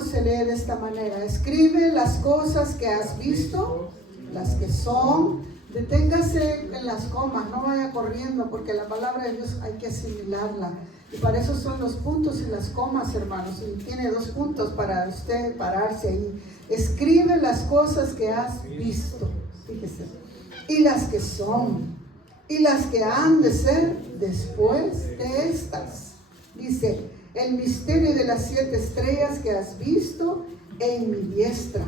Señor se lee de esta manera: escribe las cosas que has visto, las que son. Deténgase en las comas, no vaya corriendo, porque la palabra de Dios hay que asimilarla. Y para eso son los puntos y las comas, hermanos. Y tiene 2 puntos para usted pararse ahí. Escribe las cosas que has visto, fíjese, y las que son, y las que han de ser después de estas. Dice: el misterio de las 7 estrellas que has visto en mi diestra,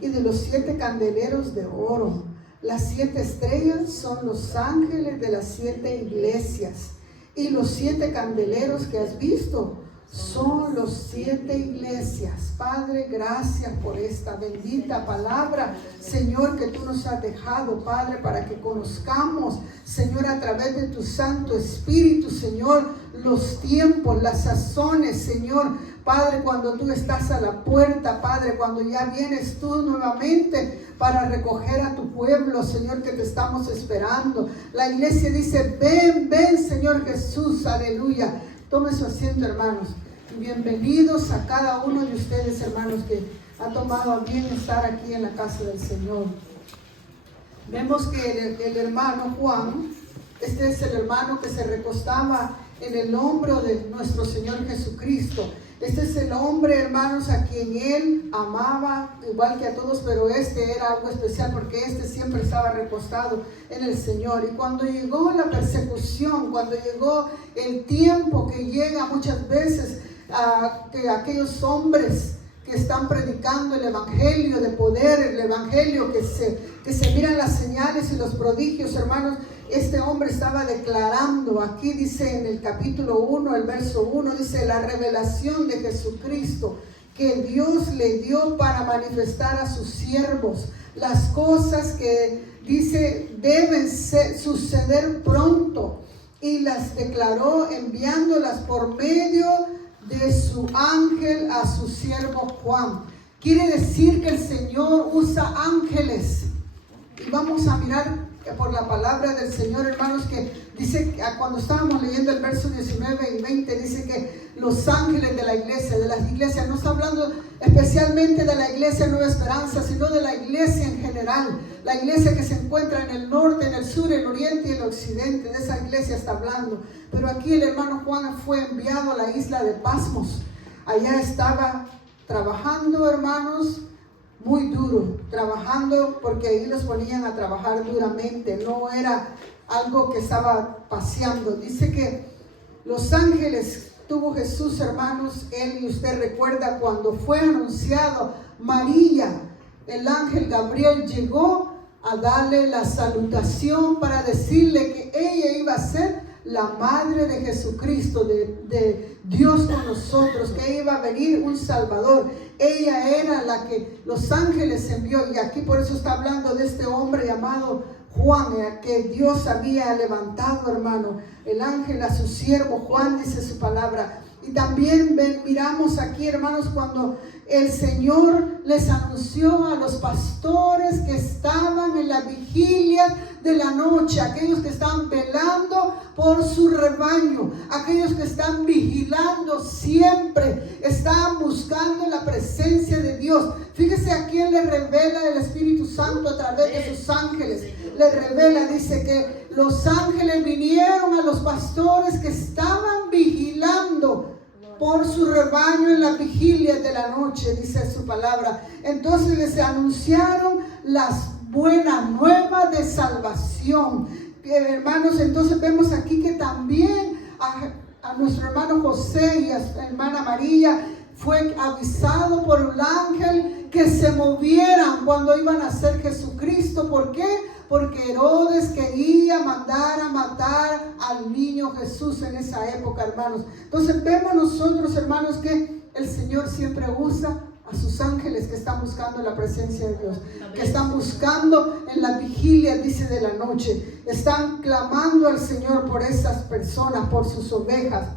y de los 7 candeleros de oro. Las 7 estrellas son los ángeles de las 7 iglesias, y los 7 candeleros que has visto son los 7 iglesias. Padre, gracias por esta bendita palabra, Señor, que tú nos has dejado, Padre, para que conozcamos, Señor, a través de tu Santo Espíritu, Señor, los tiempos, las sazones, Señor, Padre, cuando tú estás a la puerta, Padre, cuando ya vienes tú nuevamente para recoger a tu pueblo, Señor, que te estamos esperando. La iglesia dice: ven, ven, Señor Jesús, aleluya. Tome su asiento, hermanos. Y bienvenidos a cada uno de ustedes, hermanos, que ha tomado a bien estar aquí en la casa del Señor. Vemos que el hermano Juan, este es el hermano que se recostaba en el hombro de nuestro Señor Jesucristo. Este es el hombre, hermanos, a quien él amaba igual que a todos, pero este era algo especial porque este siempre estaba recostado en el Señor. Y cuando llegó la persecución, cuando llegó el tiempo que llega muchas veces a que aquellos hombres que están predicando el evangelio de poder, el evangelio que se miran las señales y los prodigios, hermanos, este hombre estaba declarando, aquí dice en el capítulo 1, el verso 1, dice: la revelación de Jesucristo que Dios le dio para manifestar a sus siervos las cosas que dice deben suceder pronto, y las declaró enviándolas por medio de su ángel a su siervo Juan. Quiere decir que el Señor usa ángeles. Y vamos a mirar por la palabra del Señor, hermanos, que dice, cuando estábamos leyendo el verso 19 y 20, dice que los ángeles de la iglesia, de las iglesias, no está hablando especialmente de la iglesia Nueva Esperanza, sino de la iglesia en general, la iglesia que se encuentra en el norte, en el sur, en el oriente y en el occidente. De esa iglesia está hablando. Pero aquí el hermano Juan fue enviado a la isla de Pasmos. Allá estaba trabajando, hermanos, muy duro, trabajando, porque ahí los ponían a trabajar duramente, no era algo que estaba paseando. Dice que los ángeles tuvo Jesús, hermanos, él, y usted recuerda cuando fue anunciado María, el ángel Gabriel llegó a darle la salutación para decirle que ella iba a ser la madre de Jesucristo, de Dios con nosotros, que iba a venir un Salvador. Ella era la que los ángeles envió, y aquí por eso está hablando de este hombre llamado Juan, que Dios había levantado, hermano, el ángel a su siervo Juan, dice su palabra. Y también miramos aquí, hermanos, cuando el Señor les anunció a los pastores que estaban en la vigilia de la noche, aquellos que están velando por su rebaño, aquellos que están vigilando siempre, están buscando la presencia de Dios. Fíjese a quién le revela el Espíritu Santo a través de sus ángeles. Le revela, dice que los ángeles vinieron a los pastores que estaban vigilando por su rebaño en la vigilia de la noche, dice su palabra. Entonces les anunciaron las buenas nuevas de salvación. Hermanos, entonces vemos aquí que también a nuestro hermano José y a su hermana María fue avisado por un ángel que se movieran cuando iban a ser Jesucristo. ¿Por qué? Porque Herodes quería mandar a matar al niño Jesús en esa época, hermanos. Entonces vemos nosotros, hermanos, que el Señor siempre usa a sus ángeles que están buscando la presencia de Dios, que están buscando en la vigilia, dice, de la noche. Están clamando al Señor por esas personas, por sus ovejas.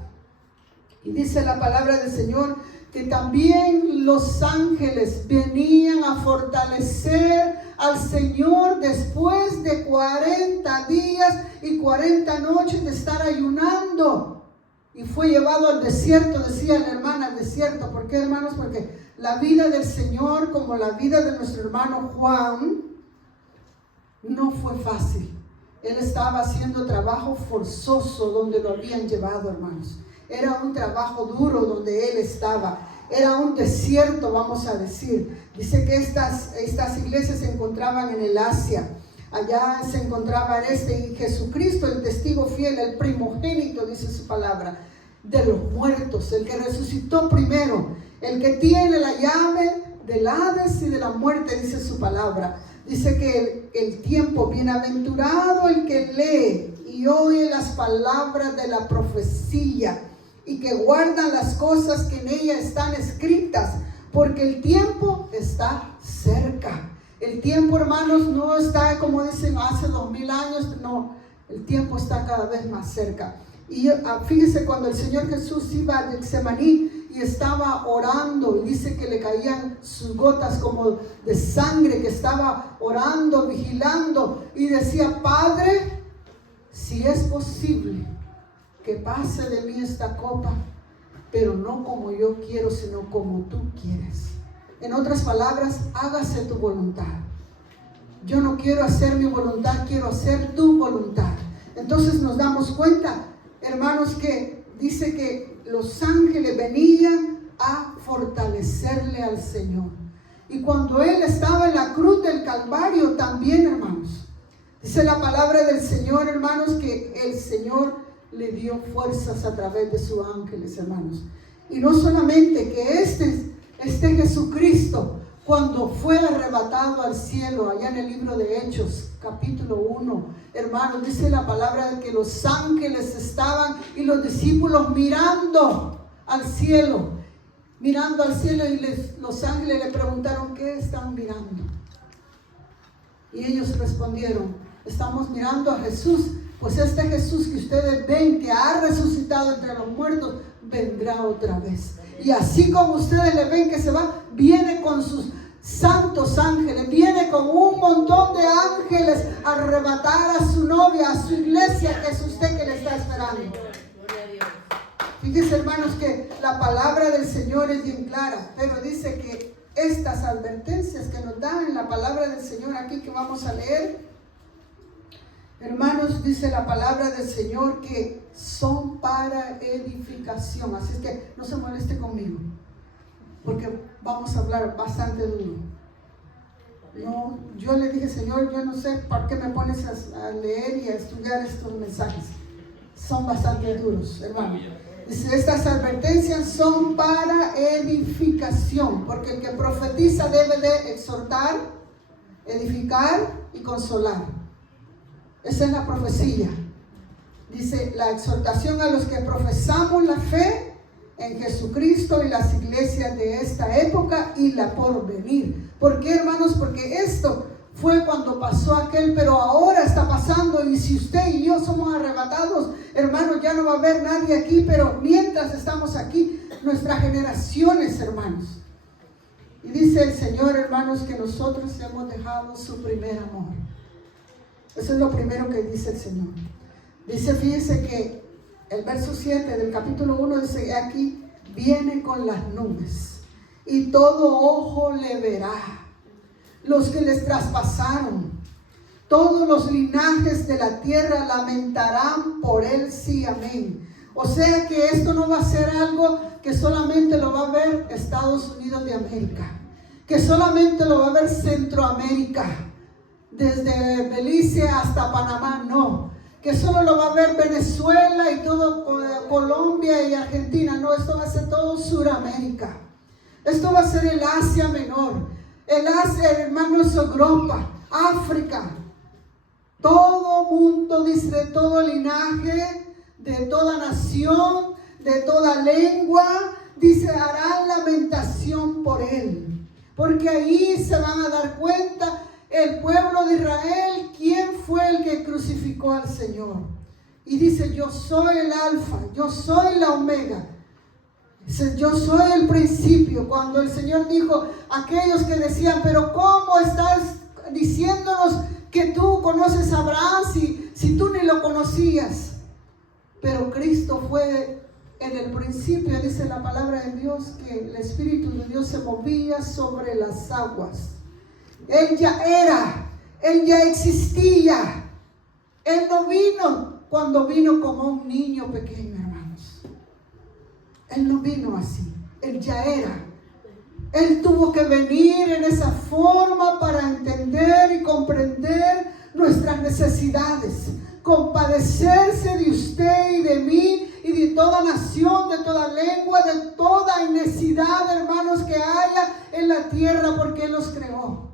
Y dice la palabra del Señor que también los ángeles venían a fortalecer al Señor después de 40 días y 40 noches de estar ayunando. y fue llevado al desierto, decía la hermana, al desierto. ¿Por qué, hermanos? Porque la vida del Señor, como la vida de nuestro hermano Juan, no fue fácil. Él estaba haciendo trabajo forzoso donde lo habían llevado, hermanos. Era un trabajo duro donde él estaba. Era un desierto, vamos a decir. Dice que estas iglesias se encontraban en el Asia. Allá se encontraba y Jesucristo, el testigo fiel, el primogénito, dice su palabra, de los muertos, el que resucitó primero, el que tiene la llave del Hades y de la muerte, dice su palabra. Dice que el tiempo, bienaventurado el que lee y oye las palabras de la profecía y que guardan las cosas que en ella están escritas, porque el tiempo está cerca. El tiempo, hermanos, no está como dicen hace 2000 años, no, el tiempo está cada vez más cerca. Y fíjese, cuando el Señor Jesús iba a Getsemaní y estaba orando, y dice que le caían sus gotas como de sangre, que estaba orando, vigilando, y decía: Padre, si es posible, que pase de mí esta copa, pero no como yo quiero, sino como tú quieres. En otras palabras, hágase tu voluntad. Yo no quiero hacer mi voluntad, quiero hacer tu voluntad. Entonces nos damos cuenta, hermanos, que dice que los ángeles venían a fortalecerle al Señor. Y cuando Él estaba en la cruz del Calvario también, hermanos, dice la palabra del Señor, hermanos, que el Señor le dio fuerzas a través de sus ángeles, hermanos. Y no solamente que este Jesucristo, cuando fue arrebatado al cielo, allá en el libro de Hechos, capítulo 1, hermanos, dice la palabra de que los ángeles estaban y los discípulos mirando al cielo, y los ángeles le preguntaron: ¿qué están mirando? Y ellos respondieron: estamos mirando a Jesús, pues este Jesús que ustedes ven que ha resucitado entre los muertos, vendrá otra vez. Y así como ustedes le ven que se va, viene con sus santos ángeles, viene con un montón de ángeles a arrebatar a su novia, a su iglesia, que es usted que le está esperando. Fíjense, hermanos, que la palabra del Señor es bien clara, pero dice que estas advertencias que nos dan en la palabra del Señor aquí que vamos a leer, hermanos, dice la palabra del Señor que son para edificación. Así es que no se moleste conmigo, porque vamos a hablar bastante duro. No, yo le dije: Señor, yo no sé por qué me pones a leer y a estudiar estos mensajes. Son bastante duros, hermano. Dice: estas advertencias son para edificación, porque el que profetiza debe de exhortar, edificar y consolar. Esa es la profecía. Dice: la exhortación a los que profesamos la fe en Jesucristo y las iglesias de esta época y la por venir. ¿Por qué, hermanos? Porque esto fue cuando pasó aquel, pero ahora está pasando. Y si usted y yo somos arrebatados, hermanos, ya no va a haber nadie aquí, pero mientras estamos aquí, nuestras generaciones, hermanos. Y dice el Señor, hermanos, que nosotros hemos dejado su primer amor. Eso es lo primero que dice el Señor. Dice, fíjense que el verso 7 del capítulo 1 dice: aquí viene con las nubes y todo ojo le verá, los que les traspasaron, todos los linajes de la tierra lamentarán por él, sí, amén. O sea que esto no va a ser algo que solamente lo va a ver Estados Unidos de América, que solamente lo va a ver Centroamérica, desde Belice hasta Panamá, no, que solo lo va a ver Venezuela y todo Colombia y Argentina, no, esto va a ser todo Suramérica, esto va a ser el Asia Menor, el Asia, hermanos, Europa, África, todo mundo, dice, de todo linaje, de toda nación, de toda lengua, dice, harán lamentación por él, porque ahí se van a dar cuenta el pueblo de Israel quién fue el que crucificó al Señor. Y dice: yo soy el alfa, yo soy la omega, dice, yo soy el principio. Cuando el Señor dijo, aquellos que decían: pero ¿cómo estás diciéndonos que tú conoces a Abraham si tú ni lo conocías? Pero Cristo fue En el principio dice la palabra de Dios que el Espíritu de Dios se movía sobre las aguas. Él ya era, Él ya existía. Él no vino cuando vino como un niño pequeño, hermanos. Él no vino así, Él ya era. Él tuvo que venir en esa forma para entender y comprender nuestras necesidades, compadecerse de usted y de mí y de toda nación, de toda lengua, de toda necesidad, hermanos, que haya en la tierra, porque Él los creó.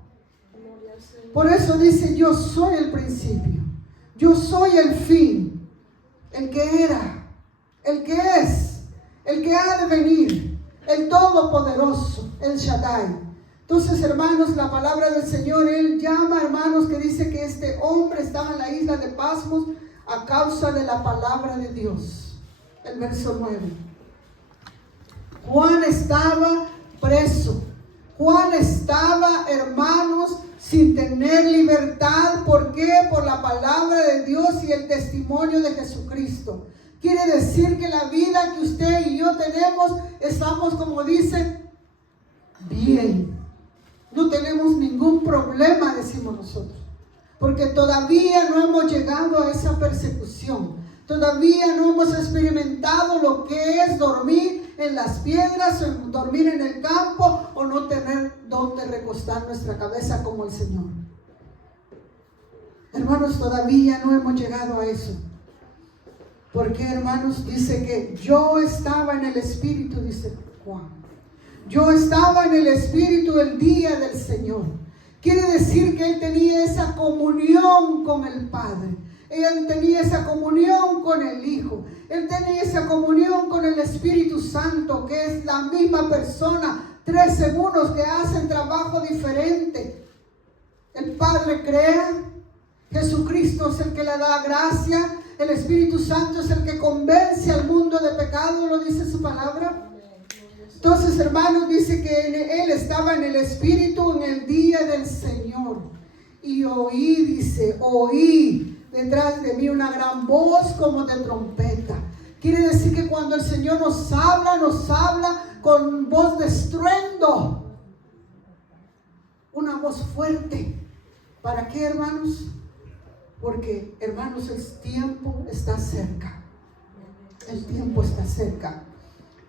Por eso dice: yo soy el principio, yo soy el fin, el que era, el que es, el que ha de venir, el Todopoderoso, el Shaddai. Entonces, hermanos, la palabra del Señor, Él llama, hermanos, que dice que este hombre estaba en la isla de Pasmos a causa de la palabra de Dios. El verso 9. Juan estaba preso. Juan estaba, hermanos, sin tener libertad. ¿Por qué? Por la palabra de Dios y el testimonio de Jesucristo. Quiere decir que la vida que usted y yo tenemos, estamos, como dice, bien. No tenemos ningún problema, decimos nosotros. Porque todavía no hemos llegado a esa persecución. Todavía no hemos experimentado lo que es dormir en las piedras, o dormir en el campo, o no tener donde recostar nuestra cabeza como el Señor. Hermanos, todavía no hemos llegado a eso. Porque, hermanos, dice que yo estaba en el Espíritu, dice Juan. Yo estaba en el Espíritu el día del Señor. Quiere decir que Él tenía esa comunión con el Padre. Él tenía esa comunión con el Hijo. Él tenía esa comunión con el Espíritu Santo, que es la misma persona. 3 en 1 que hacen trabajo diferente. El Padre crea. Jesucristo es el que le da gracia. El Espíritu Santo es el que convence al mundo de pecado, lo dice su palabra. Entonces, hermanos, dice que Él estaba en el Espíritu en el día del Señor. Y oí, dice, oí detrás de mí una gran voz como de trompeta. Quiere decir que cuando el Señor nos habla con voz de estruendo. Una voz fuerte. ¿Para qué, hermanos? Porque, hermanos, el tiempo está cerca. El tiempo está cerca.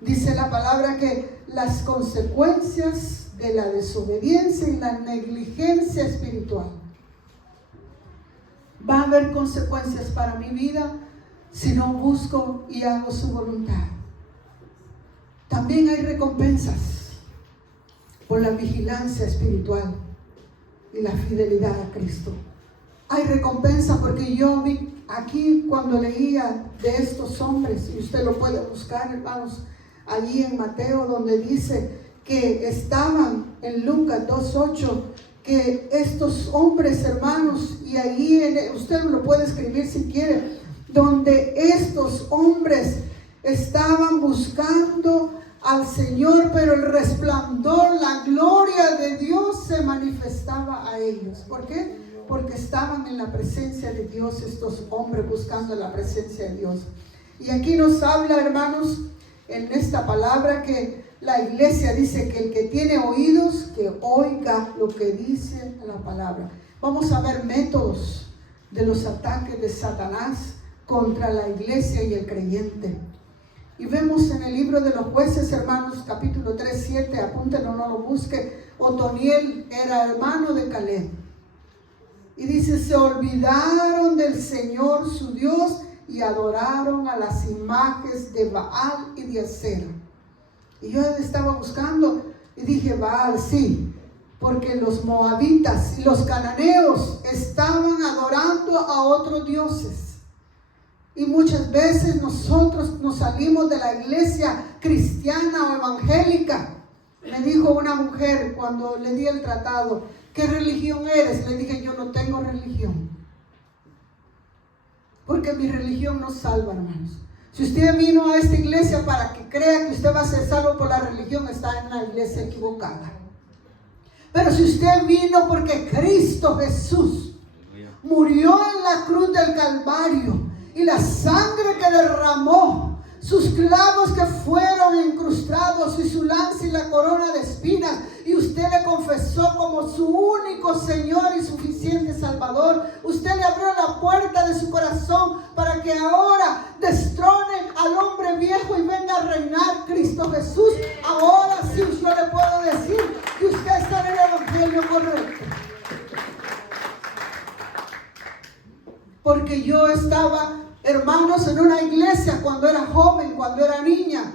Dice la palabra que las consecuencias de la desobediencia y la negligencia espiritual. Va a haber consecuencias para mi vida si no busco y hago su voluntad. También hay recompensas por la vigilancia espiritual y la fidelidad a Cristo. Hay recompensa porque yo vi aquí cuando leía de estos hombres, y usted lo puede buscar, hermanos, allí en Mateo, donde dice que estaban en Lucas 2:8, que estos hombres, hermanos, y ahí usted lo puede escribir si quiere, donde estos hombres estaban buscando al Señor, pero el resplandor, la gloria de Dios se manifestaba a ellos. ¿Por qué? Porque estaban en la presencia de Dios, estos hombres buscando la presencia de Dios. Y aquí nos habla, hermanos, en esta palabra que la iglesia dice que el que tiene oídos, que oiga lo que dice la palabra. Vamos a ver métodos de los ataques de Satanás contra la iglesia y el creyente. Y vemos en el libro de los Jueces, hermanos, capítulo 3:7, apúntenlo, no lo busque. Otoniel era hermano de Caleb. Y dice, se olvidaron del Señor su Dios y adoraron a las imágenes de Baal y de Acera. Y yo estaba buscando y dije, Baal, sí, porque los moabitas y los cananeos estaban adorando a otros dioses. Y muchas veces nosotros nos salimos de la iglesia cristiana o evangélica. Me dijo una mujer cuando le di el tratado, ¿qué religión eres? Le dije, yo no tengo religión. Porque mi religión no salva, hermanos. Si usted vino a esta iglesia para que crea que usted va a ser salvo por la religión, está en la iglesia equivocada. Pero si usted vino porque Cristo Jesús murió en la cruz del Calvario y la sangre que derramó sus clavos que fueron incrustados y su lanza y la corona de espinas, y usted le confesó como su único Señor y suficiente Salvador. Usted le abrió la puerta de su corazón para que ahora destrone al hombre viejo y venga a reinar Cristo Jesús. Ahora sí yo le puedo decir que usted está en el evangelio correcto. Porque yo estaba, hermanos, en una iglesia cuando era joven, cuando era niña,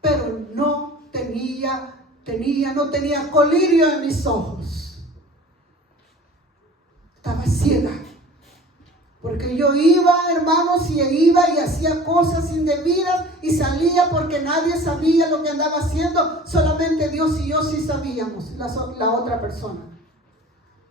pero no tenía colirio en mis ojos. Estaba ciega. Porque yo iba, hermanos, y hacía cosas indebidas y salía porque nadie sabía lo que andaba haciendo. Solamente Dios y yo sí sabíamos, la otra persona.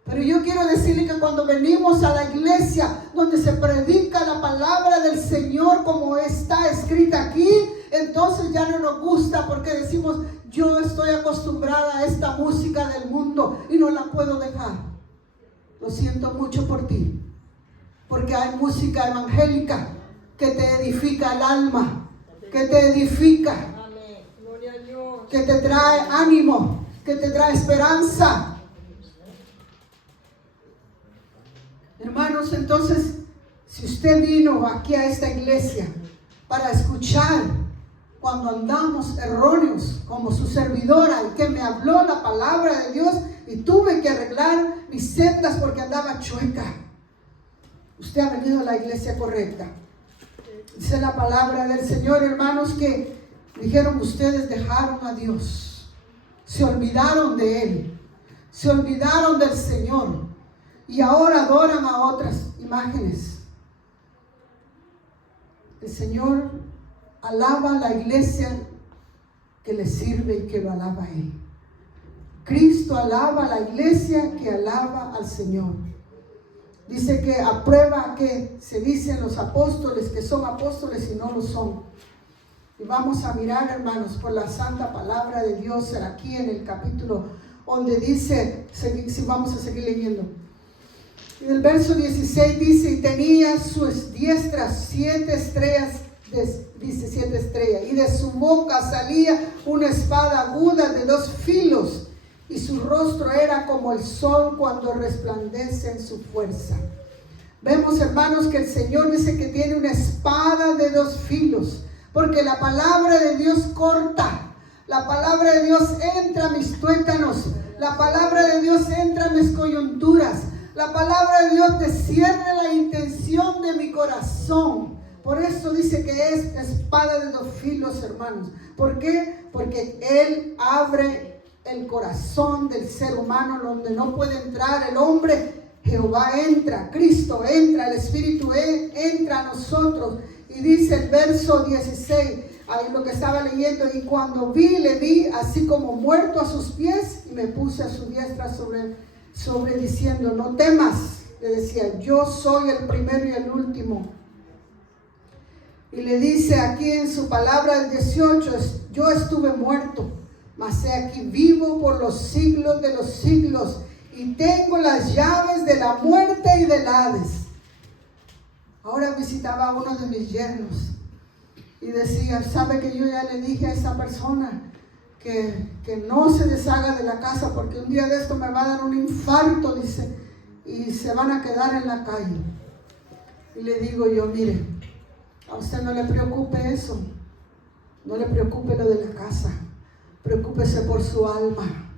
Pero yo quiero decirle que cuando venimos a la iglesia donde se predica la palabra del Señor como está escrita aquí, entonces ya no nos gusta porque decimos, yo estoy acostumbrada a esta música del mundo y no la puedo dejar. Lo siento mucho por ti, porque hay música evangélica que te edifica el alma, que te edifica, que te trae ánimo, que te trae esperanza. Hermanos, entonces, si usted vino aquí a esta iglesia para escuchar cuando andamos erróneos, como su servidora, y que me habló la palabra de Dios y tuve que arreglar mis sendas porque andaba chueca, usted ha venido a la iglesia correcta. Dice la palabra del Señor, hermanos, que dijeron ustedes dejaron a Dios, se olvidaron de Él, se olvidaron del Señor. Y ahora adoran a otras imágenes. El Señor alaba a la iglesia que le sirve y que lo alaba a Él. Cristo alaba a la iglesia que alaba al Señor. Dice que aprueba que se dicen los apóstoles que son apóstoles y no lo son. Y vamos a mirar, hermanos, por la santa palabra de Dios aquí en el capítulo donde dice, si vamos a seguir leyendo. En el verso 16 dice, y tenía sus diestras 7 estrellas, dice 7 estrellas, y de su boca salía una espada aguda de 2 filos, y su rostro era como el sol cuando resplandece en su fuerza. Vemos, hermanos, que el Señor dice que tiene una espada de 2 filos, porque la palabra de Dios corta, la palabra de Dios entra a mis tuétanos, la palabra de Dios entra a mis coyunturas. La palabra de Dios descierne la intención de mi corazón. Por eso dice que es espada de 2 filos, hermanos. ¿Por qué? Porque Él abre el corazón del ser humano donde no puede entrar el hombre. Jehová entra, Cristo entra, el Espíritu entra a nosotros. Y dice el verso 16, ahí lo que estaba leyendo, y cuando le vi así como muerto a sus pies, y me puse a su diestra sobre diciendo, no temas, le decía, yo soy el primero y el último. Y le dice aquí en su palabra el 18, yo estuve muerto, mas he aquí vivo por los siglos de los siglos, y tengo las llaves de la muerte y del Hades. Ahora visitaba a uno de mis yernos y decía, ¿sabe que yo ya le dije a esa persona que no se deshaga de la casa porque un día de esto me va a dar un infarto, dice, y se van a quedar en la calle? Y le digo yo, mire, a usted no le preocupe eso, no le preocupe lo de la casa, preocúpese por su alma,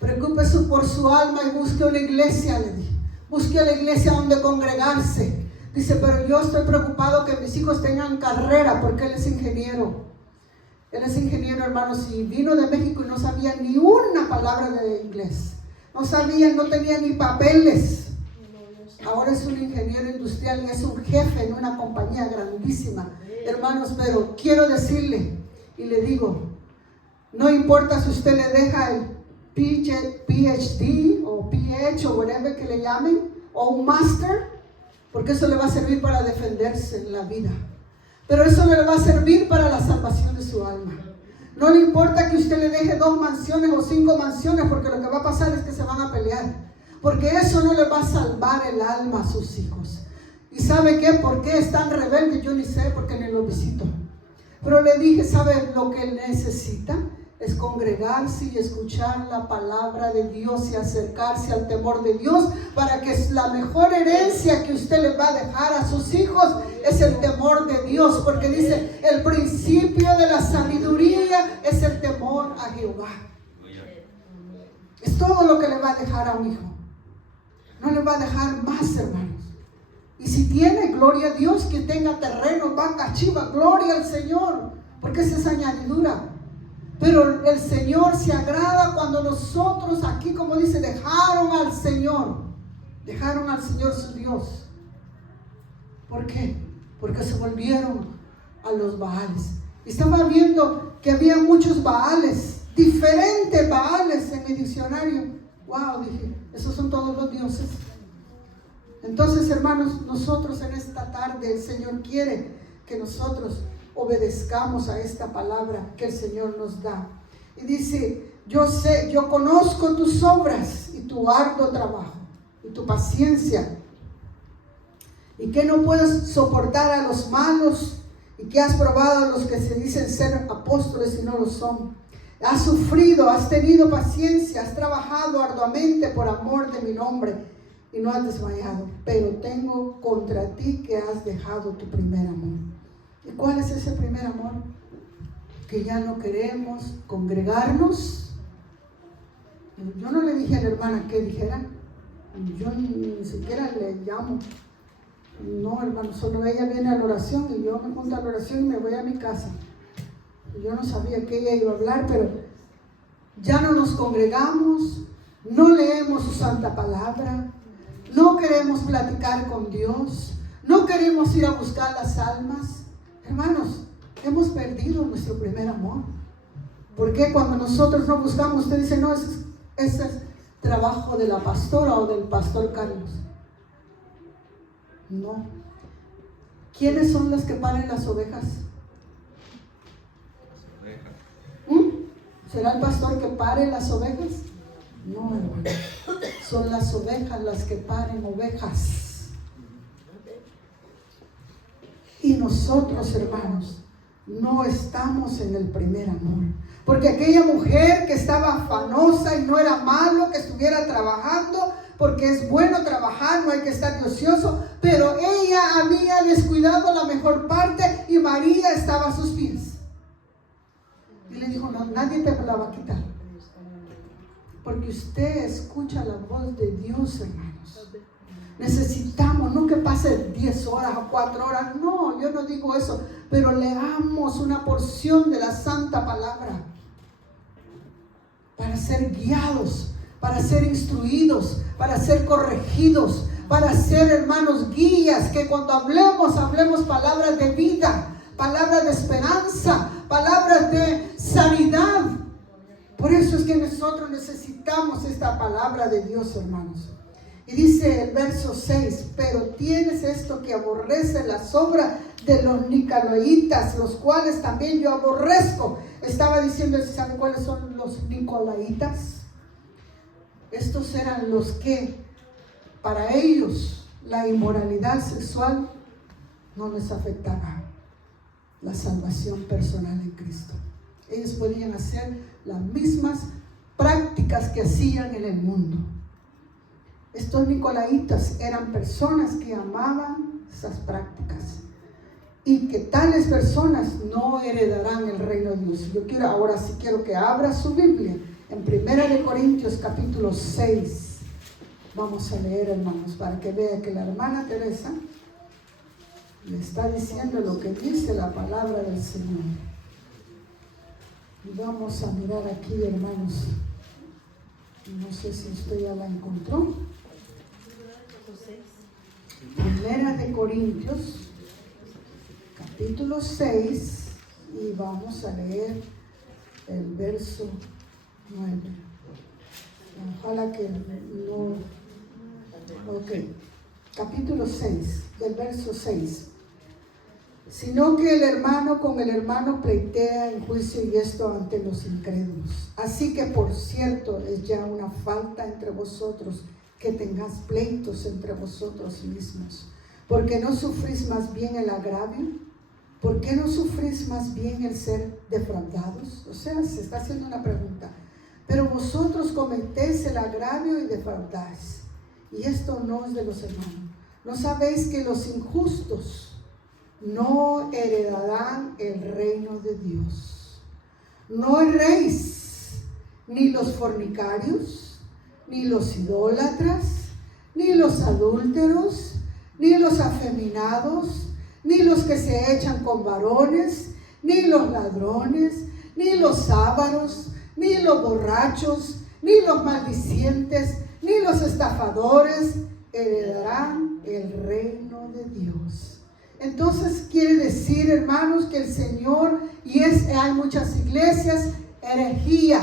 preocúpese por su alma y busque una iglesia, le dije, busque la iglesia donde congregarse. Dice, pero yo estoy preocupado que mis hijos tengan carrera porque él es ingeniero. Él es ingeniero, hermanos, y vino de México y no sabía ni una palabra de inglés. No tenía ni papeles. Ahora es un ingeniero industrial y es un jefe en una compañía grandísima. Hermanos, pero quiero decirle, y le digo, no importa si usted le deja el PhD o PH o whatever que le llamen, o un máster, porque eso le va a servir para defenderse en la vida. Pero eso no le va a servir para la salvación de su alma. No le importa que usted le deje 2 mansiones o 5 mansiones, porque lo que va a pasar es que se van a pelear. Porque eso no le va a salvar el alma a sus hijos. ¿Y sabe qué? ¿Por qué es tan rebelde? Yo ni sé, porque ni lo visito. Pero le dije, ¿sabe lo que él necesita? Es congregarse y escuchar la palabra de Dios y acercarse al temor de Dios, para que la mejor herencia que usted le va a dejar a sus hijos es el temor de Dios, porque dice, el principio de la sabiduría es el temor a Jehová. Es todo lo que le va a dejar a un hijo. No le va a dejar más, hermanos. Y si tiene, gloria a Dios, que tenga terreno, vaca, chiva, gloria al Señor, porque esa es añadidura. Pero el Señor se agrada cuando nosotros aquí, como dice, dejaron al Señor su Dios. ¿Por qué? Porque se volvieron a los Baales. Y estaba viendo que había muchos Baales, diferentes Baales en mi diccionario. Wow, dije, esos son todos los dioses. Entonces, hermanos, nosotros en esta tarde, el Señor quiere que nosotros obedezcamos a esta palabra que el Señor nos da. Y dice, yo conozco tus obras y tu arduo trabajo y tu paciencia, y que no puedes soportar a los malos, y que has probado a los que se dicen ser apóstoles y no lo son. Has sufrido, has tenido paciencia, has trabajado arduamente por amor de mi nombre y no has desmayado, pero tengo contra ti que has dejado tu primer amor. ¿Y cuál es ese primer amor? Que ya no queremos congregarnos. Yo no le dije a la hermana que dijera, yo ni siquiera le llamo. No, hermano, solo ella viene a la oración y yo me junto a la oración y me voy a mi casa. Yo no sabía que ella iba a hablar, pero ya no nos congregamos, no leemos su santa palabra, no queremos platicar con Dios, no queremos ir a buscar las almas. Hermanos, hemos perdido nuestro primer amor. Porque cuando nosotros no buscamos, usted dice, no, ese es trabajo de la pastora o del pastor Carlos. No. ¿Quiénes son los que paren las ovejas? ¿Será el pastor que pare las ovejas? No, hermano. Son las ovejas las que paren ovejas. Y nosotros, hermanos, no estamos en el primer amor. Porque aquella mujer que estaba afanosa y no era malo que estuviera trabajando, porque es bueno trabajar, no hay que estar de ocioso, pero ella había descuidado la mejor parte y María estaba a sus pies. Y le dijo, no, nadie te la va a quitar. Porque usted escucha la voz de Dios, hermanos. Necesitamos, no que pase 10 horas o 4 horas, no, yo no digo eso, pero leamos una porción de la santa palabra para ser guiados, para ser instruidos, para ser corregidos, para ser, hermanos, guías, que cuando hablemos palabras de vida, palabras de esperanza, palabras de sanidad. Por eso es que nosotros necesitamos esta palabra de Dios, hermanos. Y dice el verso 6, pero tienes esto que aborrece las obras de los nicolaitas, los cuales también yo aborrezco. Estaba diciendo, ¿saben cuáles son los nicolaitas? Estos eran los que, para ellos, la inmoralidad sexual no les afectaba la salvación personal en Cristo. Ellos podían hacer las mismas prácticas que hacían en el mundo. Estos nicolaitas eran personas que amaban esas prácticas y que tales personas no heredarán el reino de Dios. Yo quiero, ahora sí quiero que abra su Biblia en 1 Corintios capítulo 6. Vamos a leer, hermanos, para que vea que la hermana Teresa le está diciendo lo que dice la palabra del Señor. Y vamos a mirar aquí, hermanos. No sé si usted ya la encontró. 1 Corintios capítulo 6 y vamos a leer el verso 9. Ojalá que no. Ok, capítulo 6, del verso 6. Sino que el hermano con el hermano pleitea en juicio, y esto ante los incrédulos. Así que, por cierto, es ya una falta entre vosotros que tengáis pleitos entre vosotros mismos. Porque no sufrís más bien el agravio. ¿por qué no sufrís más bien el ser defraudados? O sea, se está haciendo una pregunta. Pero vosotros cometéis el agravio y defraudáis. Y esto no es de los hermanos. ¿No sabéis que los injustos no heredarán el reino de Dios? No erréis, ni los fornicarios, ni los idólatras, ni los adúlteros, ni los afeminados, ni los que se echan con varones, ni los ladrones, ni los ávaros, ni los borrachos, ni los maldicientes, ni los estafadores heredarán el reino de Dios. Entonces quiere decir, hermanos, que el Señor, hay muchas iglesias, herejía.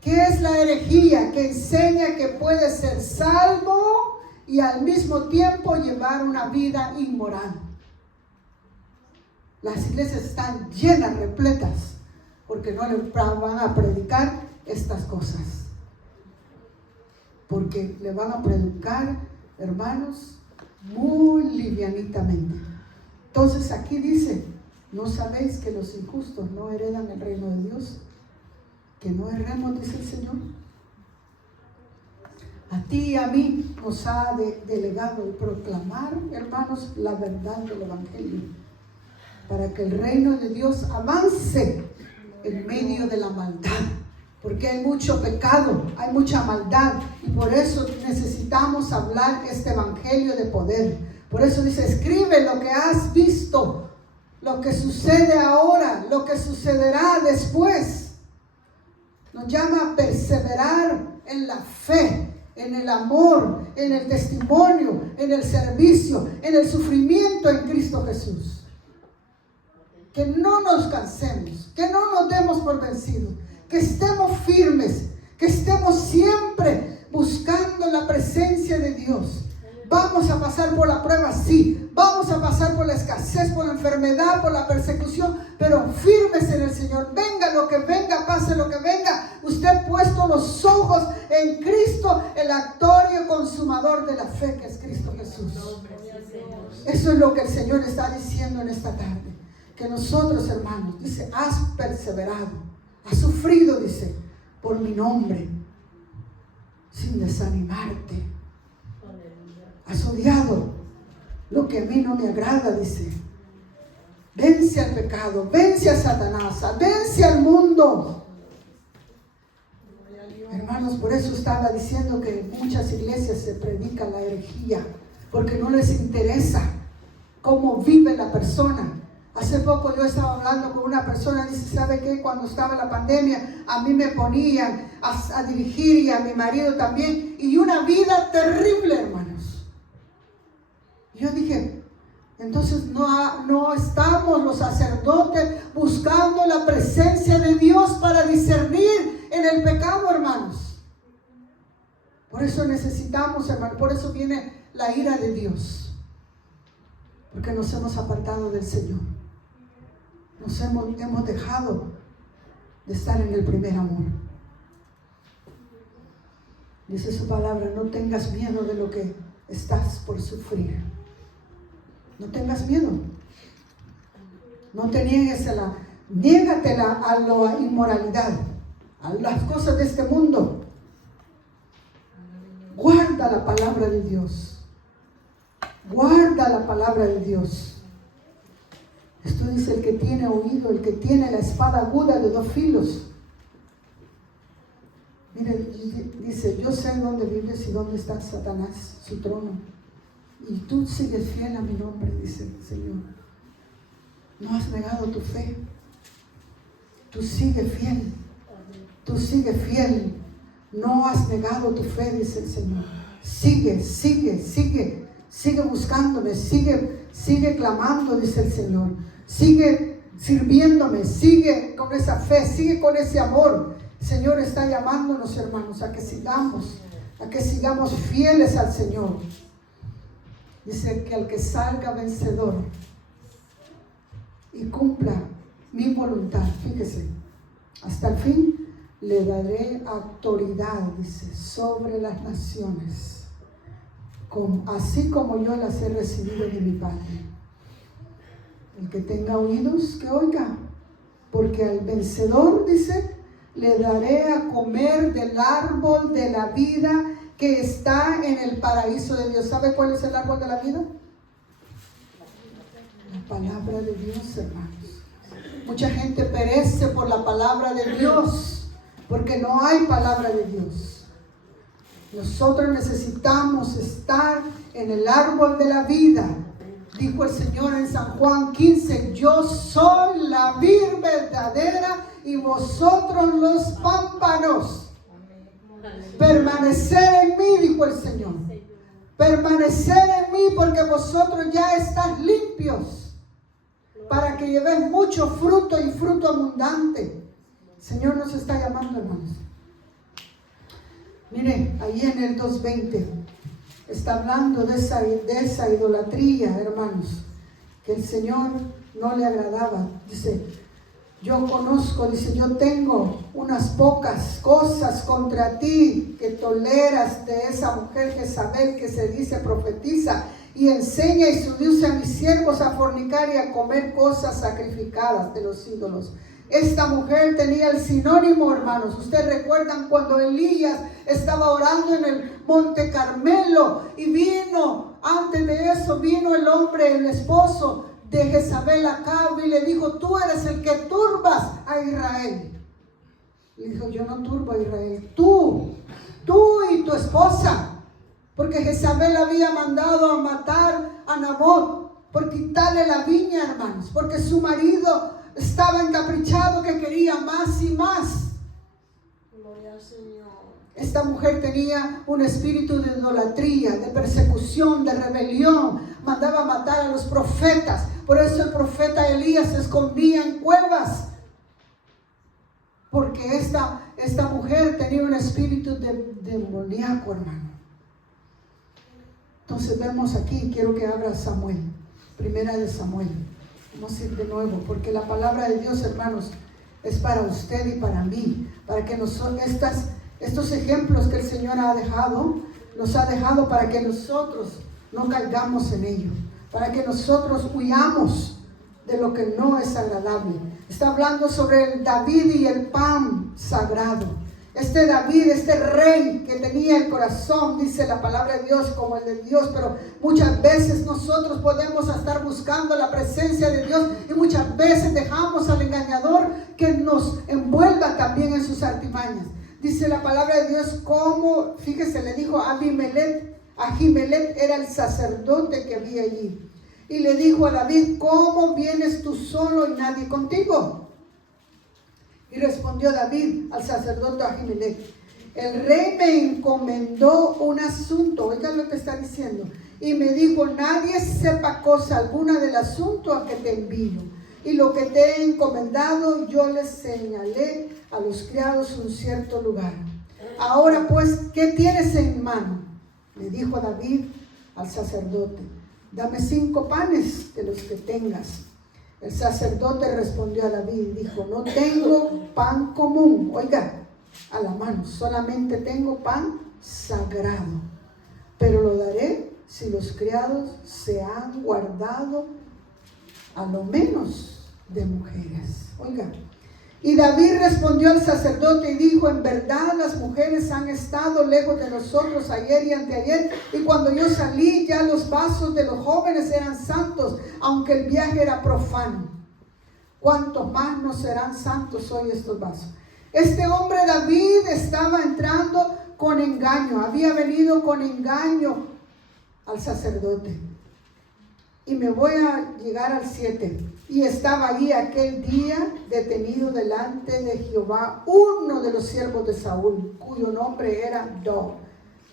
¿Qué es la herejía? Que enseña que puede ser salvo y al mismo tiempo llevar una vida inmoral. Las iglesias están llenas, repletas, porque no le van a predicar estas cosas. Porque le van a predicar, hermanos, muy livianitamente. Entonces aquí dice, ¿no sabéis que los injustos no heredan el reino de Dios? Que no erremos, dice el Señor. A ti y a mí nos ha delegado el proclamar, hermanos, la verdad del Evangelio, para que el reino de Dios avance en medio de la maldad. Porque hay mucho pecado, hay mucha maldad, y por eso necesitamos hablar este evangelio de poder. Por eso dice, escribe lo que has visto, lo que sucede ahora, lo que sucederá después. Nos llama a perseverar en la fe, en el amor, en el testimonio, en el servicio, en el sufrimiento en Cristo Jesús. Que no nos cansemos, que no nos demos por vencidos, que estemos firmes, que estemos siempre buscando la presencia de Dios. Vamos a pasar por la prueba, sí. Vamos a pasar por la escasez, por la enfermedad, por la persecución, pero firmes en el Señor. Venga lo que venga, pase lo que venga. Usted puesto los ojos en Cristo, el actor y el consumador de la fe, que es Cristo Jesús. Eso es lo que el Señor está diciendo en esta tarde. Que nosotros, hermanos, dice, has perseverado, has sufrido, dice, por mi nombre, sin desanimarte. Has odiado lo que a mí no me agrada, dice. Vence al pecado, vence a Satanás, vence al mundo. Hermanos, por eso estaba diciendo que en muchas iglesias se predica la herejía, porque no les interesa cómo vive la persona. Hace poco yo estaba hablando con una persona, dice, ¿sabe qué? Cuando estaba la pandemia, a mí me ponían a dirigir, y a mi marido también, y una vida terrible, hermanos. Yo dije, entonces no estamos los sacerdotes buscando la presencia de Dios para discernir en el pecado, hermanos. Por eso necesitamos, hermanos, por eso viene la ira de Dios, porque nos hemos apartado del Señor. Hemos dejado de estar en el primer amor. Dice su palabra, no tengas miedo de lo que estás por sufrir. No tengas miedo. No te niegues niégatela a la inmoralidad, a las cosas de este mundo. Guarda la palabra de Dios. Guarda la palabra de Dios. Esto dice el que tiene oído, el que tiene la espada aguda de 2 filos. Mire, dice, yo sé dónde vives y dónde está Satanás, su trono. Y tú sigues fiel a mi nombre, dice el Señor. No has negado tu fe. Tú sigues fiel. Tú sigues fiel. No has negado tu fe, dice el Señor. Sigue buscándome, sigue clamando, dice el Señor. Sigue sirviéndome, sigue con esa fe, sigue con ese amor. El Señor está llamándonos, hermanos, a que sigamos fieles al Señor. Dice que al que salga vencedor y cumpla mi voluntad, fíjese, hasta el fin, le daré autoridad, dice, sobre las naciones, así como yo las he recibido de mi Padre. El que tenga oídos, que oiga. Porque al vencedor, dice, le daré a comer del árbol de la vida que está en el paraíso de Dios. ¿Sabe cuál es el árbol de la vida? La palabra de Dios, hermanos. Mucha gente perece por la palabra de Dios, porque no hay palabra de Dios. Nosotros necesitamos estar en el árbol de la vida. Dijo el Señor en San Juan 15, yo soy la vid verdadera y vosotros los pámpanos. Permanecer en mí, dijo el Señor. Permanecer en mí porque vosotros ya estáis limpios, para que llevéis mucho fruto y fruto abundante. El Señor nos está llamando, hermanos. Mire, ahí en el 2:20 está hablando de esa idolatría, hermanos, que el Señor no le agradaba. Dice, yo conozco, dice, yo tengo unas pocas cosas contra ti, que toleras de esa mujer Jezabel que se dice profetiza y enseña y seduce a mis siervos a fornicar y a comer cosas sacrificadas de los ídolos. Esta mujer tenía el sinónimo, hermanos. Ustedes recuerdan cuando Elías estaba orando en el Monte Carmelo y antes de eso vino el hombre, el esposo de Jezabel, Acab, y le dijo, tú eres el que turbas a Israel. Le dijo, yo no turbo a Israel, tú y tu esposa. Porque Jezabel había mandado a matar a Nabot por quitarle la viña, hermanos, porque su marido estaba encaprichado que quería más y más. Gloria al Señor. Esta mujer tenía un espíritu de idolatría, de persecución, de rebelión. Mandaba matar a los profetas. Por eso el profeta Elías se escondía en cuevas. Porque esta mujer tenía un espíritu demoníaco, hermano. Entonces vemos aquí, quiero que abra Samuel, primera de Samuel. Vamos a ir de nuevo, porque la palabra de Dios, hermanos, es para usted y para mí, para que estos ejemplos que el Señor nos ha dejado para que nosotros no caigamos en ello, para que nosotros huyamos de lo que no es agradable. Está hablando sobre el David y el pan sagrado. Este David, este rey que tenía el corazón, dice la palabra de Dios, como el de Dios, pero muchas veces nosotros podemos estar buscando la presencia de Dios y muchas veces dejamos al engañador que nos envuelva también en sus artimañas. Dice la palabra de Dios como, fíjese, le dijo a Ahimelech era el sacerdote que había allí. Y le dijo a David, ¿cómo vienes tú solo y nadie contigo? Y respondió David al sacerdote Ahimelech, el rey me encomendó un asunto, oigan lo que está diciendo, y me dijo, nadie sepa cosa alguna del asunto a que te envío. Y lo que te he encomendado, yo les señalé a los criados un cierto lugar. Ahora pues, ¿qué tienes en mano? Le dijo David al sacerdote, dame 5 panes de los que tengas. El sacerdote respondió a David y dijo, no tengo pan común, oiga, a la mano, solamente tengo pan sagrado, pero lo daré si los criados se han guardado a lo menos de mujeres. Oiga, y David respondió al sacerdote y dijo, en verdad las mujeres han estado lejos de nosotros ayer y anteayer, y cuando yo salí ya los vasos de los jóvenes eran santos, aunque el viaje era profano. ¿Cuántos más no serán santos hoy estos vasos? Este hombre David estaba entrando con engaño, había venido con engaño al sacerdote. Y me voy a llegar al 7. Y estaba allí aquel día detenido delante de Jehová uno de los siervos de Saúl, cuyo nombre era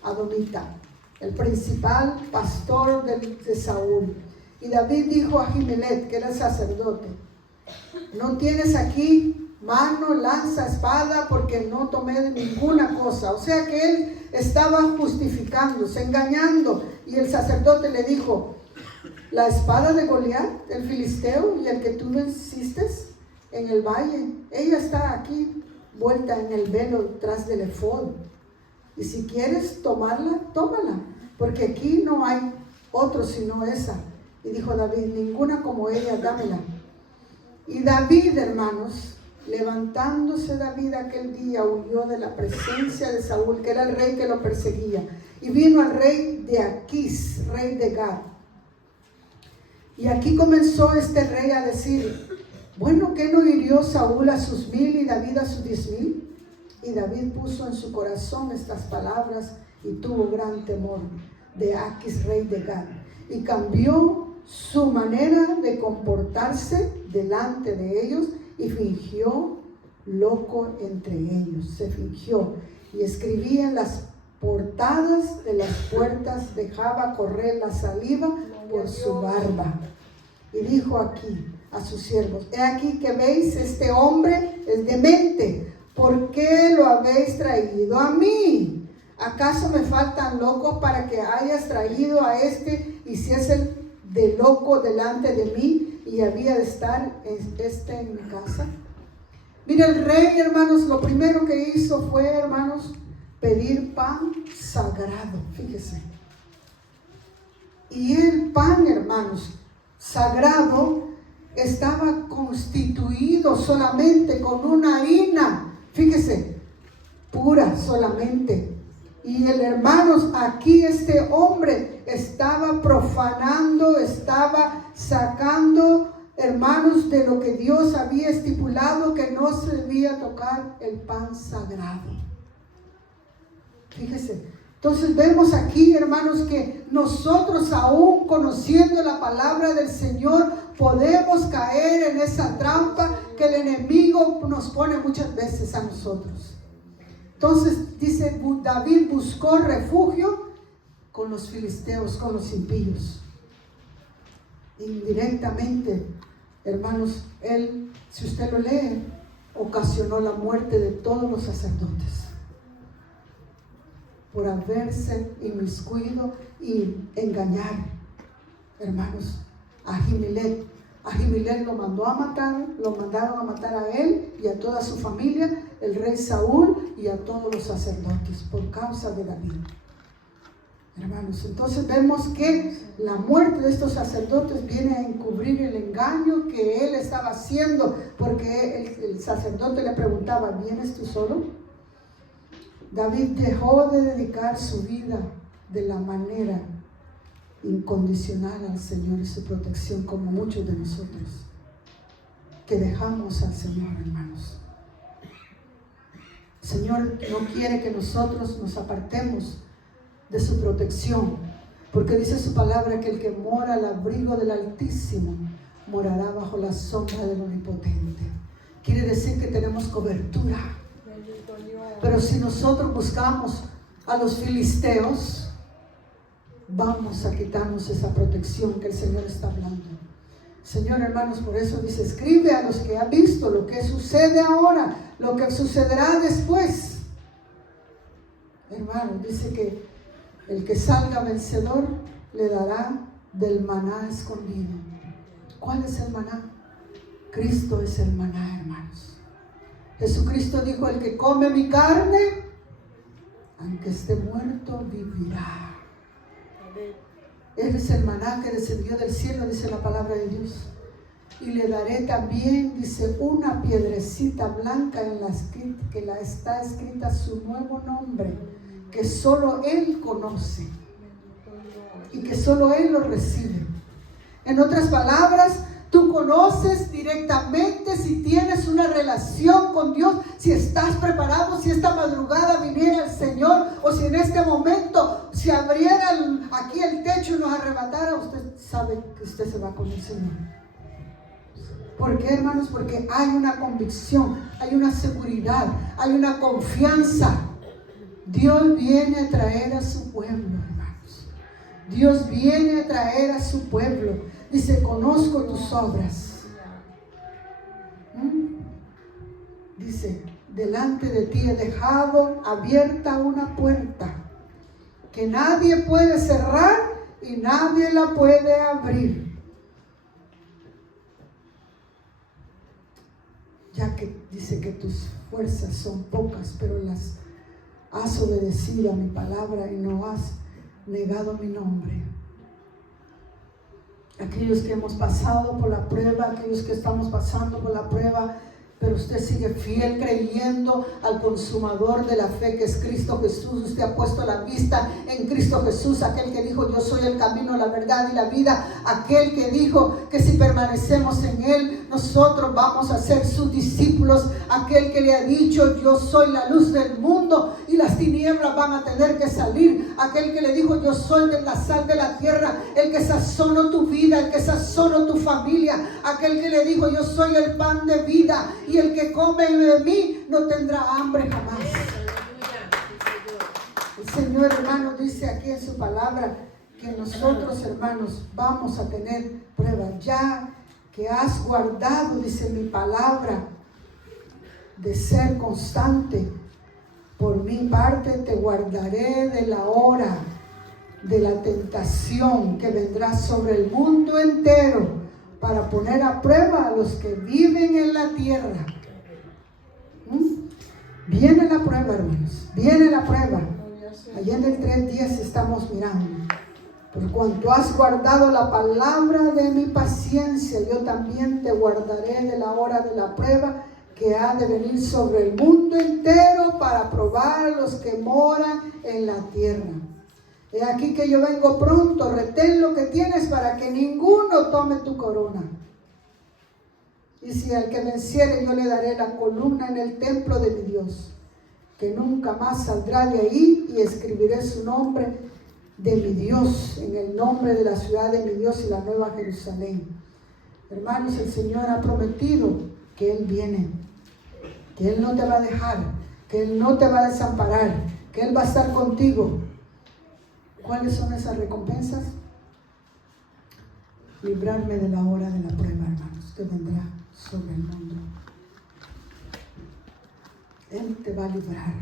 Adomita, el principal pastor de Saúl. Y David dijo a Ahimelech, que era el sacerdote, no tienes aquí mano, lanza, espada, porque no tomé de ninguna cosa. O sea que él estaba justificándose, engañando. Y el sacerdote le dijo, la espada de Goliat, el filisteo, y el que tú venciste en el valle, ella está aquí vuelta en el velo tras del efod. Y si quieres tomarla, tómala, porque aquí no hay otro sino esa. Y dijo David, ninguna como ella, dámela. Y David, hermanos, levantándose David aquel día, huyó de la presencia de Saúl, que era el rey que lo perseguía, y vino al rey de Aquís, rey de Gad. Y aquí comenzó este rey a decir, bueno, ¿qué no hirió Saúl a sus 1000 y David a sus 10,000? Y David puso en su corazón estas palabras y tuvo gran temor de Aquís, rey de Gad, y cambió su manera de comportarse delante de ellos y fingió loco entre ellos. Se fingió y escribía en las portadas de las puertas, dejaba correr la saliva por su barba. Y dijo aquí a sus siervos, he aquí que veis, este hombre es demente. ¿Por qué lo habéis traído a mí? ¿Acaso me faltan locos para que hayas traído a este y si es el de loco delante de mí y había de estar en mi casa? Mira, el rey, hermanos, lo primero que hizo fue, hermanos, pedir pan sagrado, fíjese. Y el pan, hermanos, sagrado estaba constituido solamente con una harina, fíjese, pura solamente. Y hermanos, aquí este hombre estaba profanando, estaba sacando, hermanos, de lo que Dios había estipulado, que no se debía tocar el pan sagrado. Fíjese. Entonces vemos aquí, hermanos, que nosotros aún conociendo la palabra del Señor podemos caer en esa trampa que el enemigo nos pone muchas veces a nosotros. Entonces dice, David buscó refugio con los filisteos, con los impíos. Indirectamente, hermanos, él, si usted lo lee, ocasionó la muerte de todos los sacerdotes por haberse inmiscuido y engañar, hermanos, a Ahimelech. Ahimelech lo mandaron a matar a él y a toda su familia, el rey Saúl y a todos los sacerdotes por causa de David. Hermanos, entonces vemos que la muerte de estos sacerdotes viene a encubrir el engaño que él estaba haciendo, porque el sacerdote le preguntaba, ¿vienes tú solo? David dejó de dedicar su vida de la manera incondicional al Señor y su protección, como muchos de nosotros que dejamos al Señor, hermanos. El Señor no quiere que nosotros nos apartemos de su protección, porque dice su palabra que el que mora al abrigo del Altísimo morará bajo la sombra del Omnipotente. Quiere decir que tenemos cobertura. Pero si nosotros buscamos a los filisteos, vamos a quitarnos esa protección que el Señor está hablando. Señor, hermanos, por eso dice, escribe a los que han visto lo que sucede ahora, lo que sucederá después. Hermanos, dice que el que salga vencedor le dará del maná escondido. ¿Cuál es el maná? Cristo es el maná, hermanos. Jesucristo dijo, el que come mi carne, aunque esté muerto, vivirá. Él es el maná que descendió del cielo, dice la palabra de Dios. Y le daré también, dice, una piedrecita blanca en la que está escrita su nuevo nombre, que solo Él conoce y que solo Él lo recibe. En otras palabras, tú conoces directamente si tienes una relación con Dios, si estás preparado, si esta madrugada viniera el Señor, o si en este momento se abriera aquí el techo y nos arrebatara, usted sabe que usted se va con el Señor. ¿Por qué, hermanos? Porque hay una convicción, hay una seguridad, hay una confianza. Dios viene a traer a su pueblo, hermanos. Dios viene a traer a su pueblo. Dice, conozco tus obras. Dice, delante de ti he dejado abierta una puerta que nadie puede cerrar y nadie la puede abrir. Ya que dice que tus fuerzas son pocas, pero las has obedecido a mi palabra y no has negado mi nombre. aquellos que hemos pasado por la prueba, aquellos que estamos pasando por la prueba, pero usted sigue fiel creyendo al consumador de la fe, que es Cristo Jesús. Usted ha puesto la vista en Cristo Jesús, aquel que dijo: yo soy el camino, la verdad y la vida, aquel que dijo que si permanecemos en Él, nosotros vamos a ser sus discípulos, aquel que le ha dicho: yo soy la luz del mundo y las tinieblas van a tener que salir, aquel que le dijo: yo soy de la sal de la tierra, el que sazonó tu vida, el que sazonó tu familia, aquel que le dijo: yo soy el pan de vida, y el que come de mí no tendrá hambre jamás. El Señor, hermanos, dice aquí en su palabra que nosotros, hermanos, vamos a tener pruebas. Ya que has guardado, dice mi palabra, de ser constante, por mi parte te guardaré de la hora de la tentación que vendrá sobre el mundo entero, para poner a prueba a los que viven en la tierra. Viene la prueba, hermanos, viene la prueba. Allá en el 3:10 estamos mirando: por cuanto has guardado la palabra de mi paciencia, yo también te guardaré de la hora de la prueba que ha de venir sobre el mundo entero, para probar a los que moran en la tierra. He aquí que yo vengo pronto, retén lo que tienes para que ninguno tome tu corona. Y si al que venciere, yo le daré la columna en el templo de mi Dios, que nunca más saldrá de ahí, y escribiré su nombre de mi Dios en el nombre de la ciudad de mi Dios y la nueva Jerusalén. Hermanos, el Señor ha prometido que Él viene, que Él no te va a dejar, que Él no te va a desamparar, que Él va a estar contigo. ¿Cuáles son esas recompensas? Librarme de la hora de la prueba, hermanos, que vendrá sobre el mundo. Él te va a librar.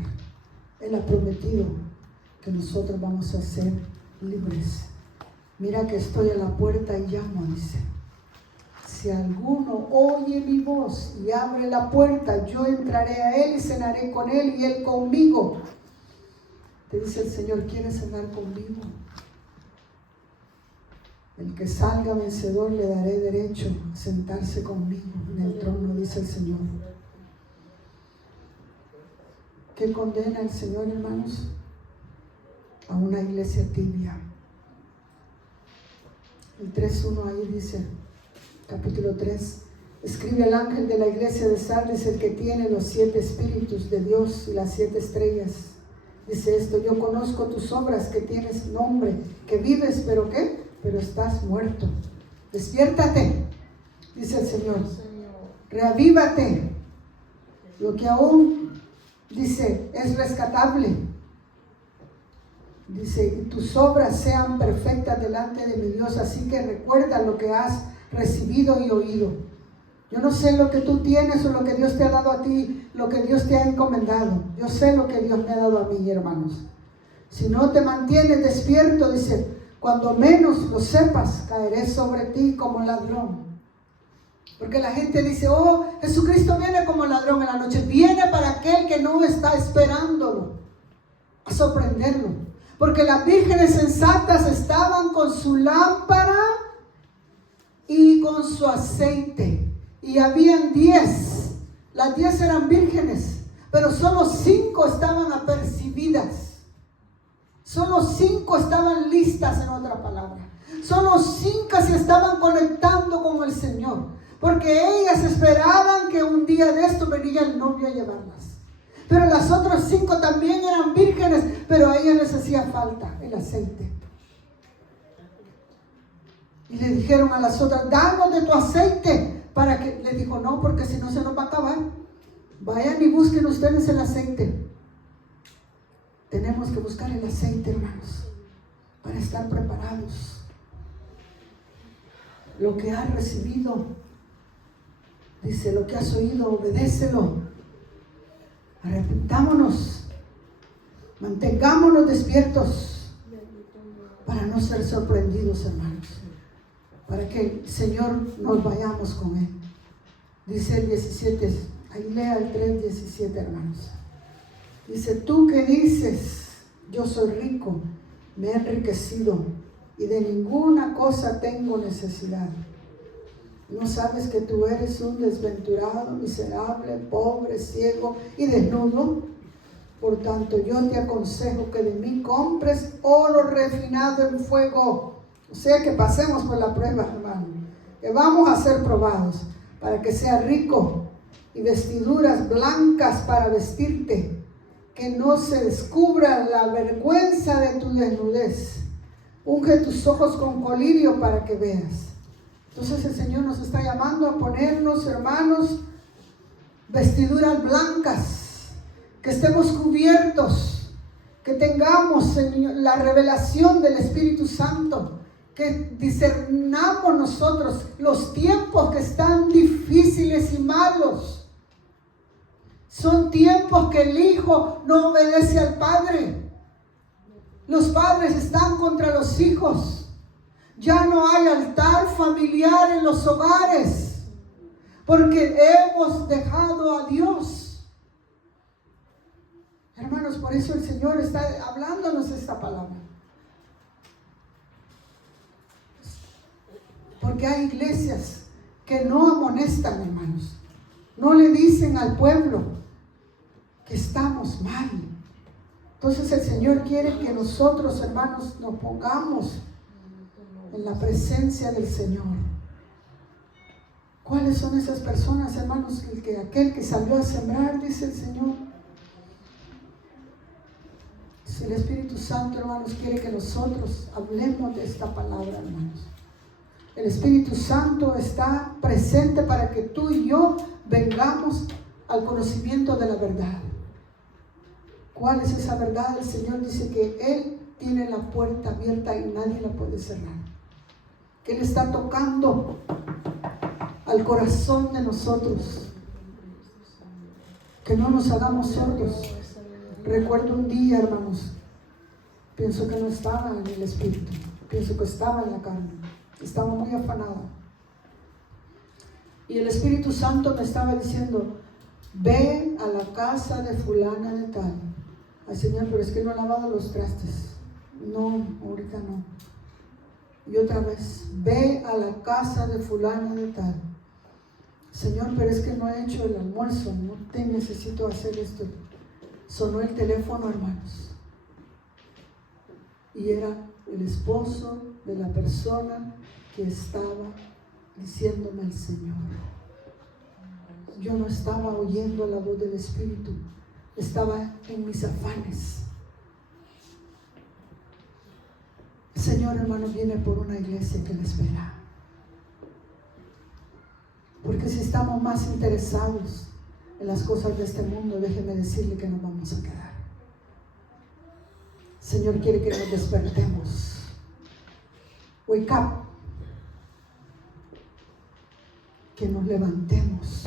Él ha prometido que nosotros vamos a ser libres. Mira que estoy a la puerta y llamo, dice. Si alguno oye mi voz y abre la puerta, yo entraré a él y cenaré con él y él conmigo. Te dice el Señor: ¿quieres cenar conmigo? El que salga vencedor le daré derecho a sentarse conmigo en el trono, dice el Señor. ¿Qué condena el Señor, hermanos? A una iglesia tibia. El 3:1 ahí dice, capítulo 3: escribe al ángel de la iglesia de Sardis, el que tiene los 7 espíritus de Dios y las 7 estrellas. Dice esto: yo conozco tus obras, que tienes nombre, que vives, pero ¿qué? Pero estás muerto. Despiértate, dice el Señor. Reavívate. Lo que aún, dice, es rescatable. Dice: y tus obras sean perfectas delante de mi Dios. Así que recuerda lo que has recibido y oído. Yo no sé lo que tú tienes o lo que Dios te ha dado a ti, lo que Dios te ha encomendado. Yo sé lo que Dios me ha dado a mí, hermanos. Si no te mantienes despierto, dice, cuando menos lo sepas, caeré sobre ti como ladrón. Porque la gente dice: oh, Jesucristo viene como ladrón en la noche. Viene para aquel que no está esperándolo, a sorprenderlo. Porque las vírgenes sensatas estaban con su lámpara y con su aceite. Y habían 10. Las 10 eran vírgenes, pero solo 5 estaban apercibidas. Solo 5 estaban listas, en otra palabra. Solo 5 se estaban conectando con el Señor, porque ellas esperaban que un día de esto venía el novio a llevarlas. Pero las otras 5 también eran vírgenes, pero a ellas les hacía falta el aceite. Y le dijeron a las otras: danos de tu aceite. Para que, le dijo: no, porque si no se nos va a acabar. Vayan y busquen ustedes el aceite. Tenemos que buscar el aceite, hermanos, para estar preparados. Lo que has recibido, dice, lo que has oído, obedécelo. Arrepentámonos, mantengámonos despiertos para no ser sorprendidos, hermanos, para que el Señor nos vayamos con Él. Dice el 17, ahí lea el 3:17, hermanos. Dice: tú que dices: yo soy rico, me he enriquecido y de ninguna cosa tengo necesidad. ¿No sabes que tú eres un desventurado, miserable, pobre, ciego y desnudo? Por tanto, yo te aconsejo que de mí compres oro refinado en fuego. O sea, que pasemos por la prueba, hermano, que vamos a ser probados, para que sea rico, y vestiduras blancas para vestirte, que no se descubra la vergüenza de tu desnudez. Unge tus ojos con colirio para que veas. Entonces el Señor nos está llamando a ponernos, hermanos, vestiduras blancas, que estemos cubiertos, que tengamos, Señor, la revelación del Espíritu Santo, que discernamos nosotros los tiempos que están difíciles y malos. Son tiempos que el Hijo no obedece al Padre. Los padres están contra los hijos. Ya no hay altar familiar en los hogares, porque hemos dejado a Dios. Hermanos, por eso el Señor está hablándonos esta palabra. Porque hay iglesias que no amonestan, hermanos. No le dicen al pueblo que estamos mal. Entonces el Señor quiere que nosotros, hermanos, nos pongamos en la presencia del Señor. ¿Cuáles son esas personas, hermanos? Aquel que salió a sembrar, dice el Señor. Si el Espíritu Santo, hermanos, quiere que nosotros hablemos de esta palabra, hermanos. El Espíritu Santo está presente para que tú y yo vengamos al conocimiento de la verdad. ¿Cuál es esa verdad? El Señor dice que Él tiene la puerta abierta y nadie la puede cerrar. Que Él está tocando al corazón de nosotros. Que no nos hagamos sordos. Recuerdo un día, hermanos, pienso que no estaba en el Espíritu, pienso que estaba en la carne. Estaba muy afanada. Y el Espíritu Santo me estaba diciendo: ve a la casa de fulana de tal. Ay, Señor, pero es que no he lavado los trastes. No, ahorita no. Y otra vez: ve a la casa de fulana de tal. Señor, pero es que no he hecho el almuerzo. No te necesito hacer esto. Sonó el teléfono, hermanos. Y era el esposo de la persona que estaba diciéndome el Señor. Yo no estaba oyendo la voz del Espíritu, estaba en mis afanes. El Señor, hermano, viene por una iglesia que le espera. Porque si estamos más interesados en las cosas de este mundo, déjeme decirle que nos vamos a quedar. El Señor quiere que nos despertemos. Wake up. Que nos levantemos.